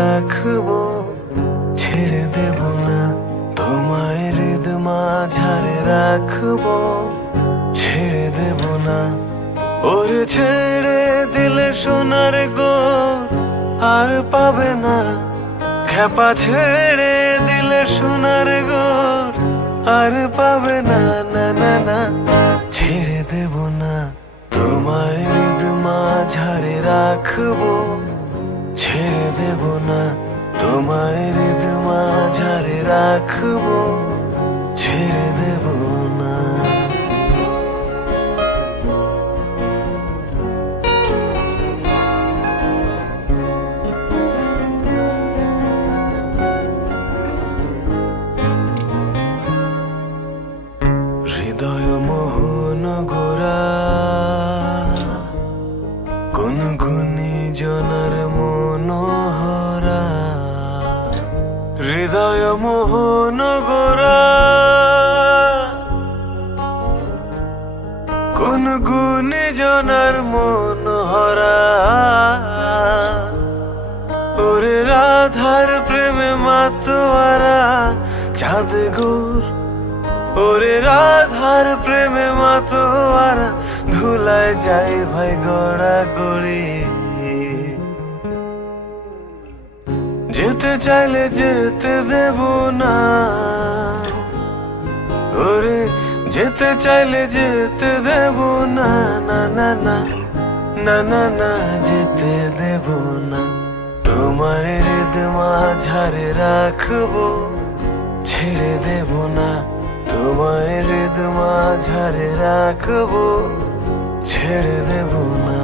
রাখবো, ছেড়ে দেব না। তোমায় হৃদ মাঝারে রাখবো, ছেড়ে দেব না। ওরে ছেড়ে দিলে সোনার গোর আর পাবে না। খেপা ছেড়ে দিলে সোনার গোর আর পাবে না, না না না। ছেড়ে দেব না, তোমায় হৃদ মাঝারে রাখবো, ছেড়ে দেব না। তোমায় হৃদ মাঝারে রাখবো, ছেড়ে দেব না। হৃদয় মোহন গোরা কোন গুণী জনার মনোহরা। হৃদয় মোহন গোরা কোন গুণী জনার মনোহরা। ওরে রাধার প্রেমে মাতোয়ারা চাঁদ গোর। ওরে রাধার প্রেমে মাতোয়ারা ধুলায় যাই ভাই গড়া গড়ি। যেতে চাইলে যেতে দেব না, ওরে যেতে চাইলে যেতে দেব না, না না না না না না, যেতে দেব না। তোমায় হৃদ মাঝারে রাখবো, ছেড়ে দেব না। তোমায় হৃদ মাঝারে রাখবো, ছেড়ে দেব না।